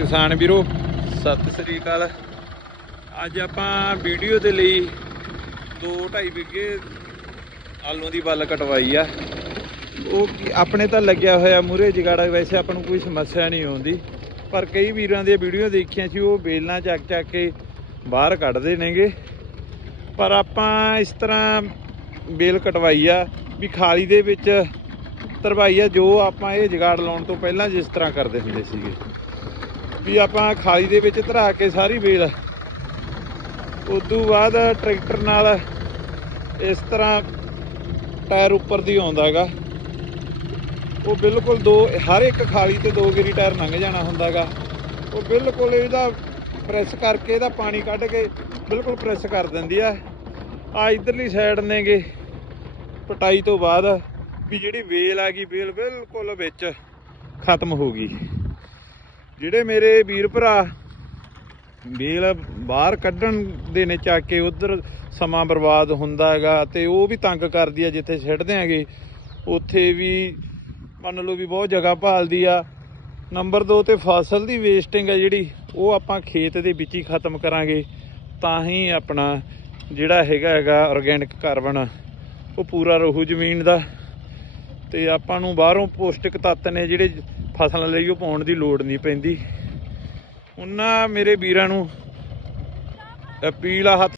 ਕਿਸਾਨ ਵੀਰੋ, ਸਤਿ ਸ੍ਰੀ ਅਕਾਲ। ਅੱਜ ਆਪਾਂ ਵੀਡੀਓ ਦੇ ਲਈ 2.5 ਵਿਗੇ ਆਲੂਆਂ ਦੀ ਵੱਲ ਕਟਵਾਈ ਆ। ਉਹ ਆਪਣੇ ਤਾਂ ਲੱਗਿਆ ਹੋਇਆ ਮੂਰੇ ਜਗਾੜਾ, ਵੈਸੇ ਆਪਾਂ ਨੂੰ ਕੋਈ ਸਮੱਸਿਆ ਨਹੀਂ ਆਉਂਦੀ। ਪਰ ਕਈ ਵੀਰਾਂ ਦੀਆਂ ਵੀਡੀਓ ਦੇਖੀਆਂ ਸੀ, ਉਹ ਬੇਲਾਂ ਚੱਕ ਚੱਕ ਕੇ ਬਾਹਰ ਕੱਢਦੇ ਨੇਗੇ। ਪਰ ਆਪਾਂ ਇਸ ਤਰ੍ਹਾਂ ਬੇਲ ਕਟਵਾਈ ਆ, ਵੀ ਖਾਲੀ ਦੇ ਵਿੱਚ ਤਰਵਾਈ ਆ, ਜੋ ਆਪਾਂ ਇਹ ਜਗਾੜ ਲਾਉਣ ਤੋਂ ਪਹਿਲਾਂ ਜਿਸ ਤਰ੍ਹਾਂ ਕਰਦੇ ਹੁੰਦੇ ਸੀਗੇ। ਵੀ ਆਪਾਂ ਖਾਲੀ ਦੇ ਵਿੱਚ ਧਰਾ ਕੇ ਸਾਰੀ ਬੇਲ ਉਦੋਂ ਬਾਅਦ ਟਰੈਕਟਰ ਨਾਲ ਇਸ ਤਰ੍ਹਾਂ ਟਾਇਰ ਉੱਪਰ ਦੀ ਆਉਂਦਾਗਾ ਉਹ ਬਿਲਕੁਲ ਦੋ, ਹਰ ਇੱਕ ਖਾਲੀ ਤੇ ਦੋ ਗੇਰੀ ਟਾਇਰ ਲੰਘ ਜਾਣਾ ਹੁੰਦਾਗਾ ਉਹ ਬਿਲਕੁਲ ਇਹਦਾ ਪ੍ਰੈਸ ਕਰਕੇ ਇਹਦਾ ਪਾਣੀ ਕੱਢ ਕੇ ਬਿਲਕੁਲ ਪ੍ਰੈਸ ਕਰ ਦਿੰਦੀ ਆ। ਆ ਇਧਰਲੀ ਸਾਈਡ ਨੇਗੇ। ਪਟਾਈ ਤੋਂ ਬਾਅਦ ਵੀ ਜਿਹੜੀ ਵੇਲ ਆ ਗਈ, ਵੇਲ ਬਿਲਕੁਲ ਵਿੱਚ ਖਤਮ ਹੋ ਗਈ। ਜਿਹੜੇ ਮੇਰੇ ਵੀਰ ਭਰਾ ਵੇਲ ਬਾਹਰ ਕੱਢਣ ਦੇ ਨੇ ਚੱਕ ਕੇ, ਉਧਰ ਸਮਾਂ ਬਰਬਾਦ ਹੁੰਦਾ ਹੈਗਾ ਤੇ ਉਹ ਵੀ ਤੰਗ ਕਰਦੀ ਆ ਜਿੱਥੇ ਛੱਡਦੇ ਆਂਗੇ ਉੱਥੇ ਵੀ ਮੰਨ ਲਓ ਵੀ ਬਹੁਤ ਜਗ੍ਹਾ ਭਾਲਦੀ ਆ। ਨੰਬਰ 2 ਤੇ ਫਸਲ ਦੀ ਵੇਸਟਿੰਗ ਆ ਜਿਹੜੀ, ਉਹ ਆਪਾਂ ਖੇਤ ਦੇ ਵਿੱਚ ਹੀ ਖਤਮ ਕਰਾਂਗੇ। ਤਾਂ ਹੀ ਆਪਣਾ ਜਿਹੜਾ ਹੈਗਾ ਹੈਗਾ ਆਰਗੈਨਿਕ ਕਾਰਬਨ ਉਹ ਪੂਰਾ ਰਹੂ ਜ਼ਮੀਨ ਦਾ। ਤੇ ਆਪਾਂ ਨੂੰ ਬਾਹਰੋਂ ਪੌਸ਼ਟਿਕ ਤੱਤ ਨੇ ਜਿਹੜੇ ਫਸਲਾਂ ਲਈ ਉਹ ਪਾਉਣ ਦੀ ਲੋੜ ਨਹੀਂ ਪੈਂਦੀ। ਉਹਨਾਂ ਮੇਰੇ ਵੀਰਾਂ ਨੂੰ ਅਪੀਲ ਆ ਹੱਥ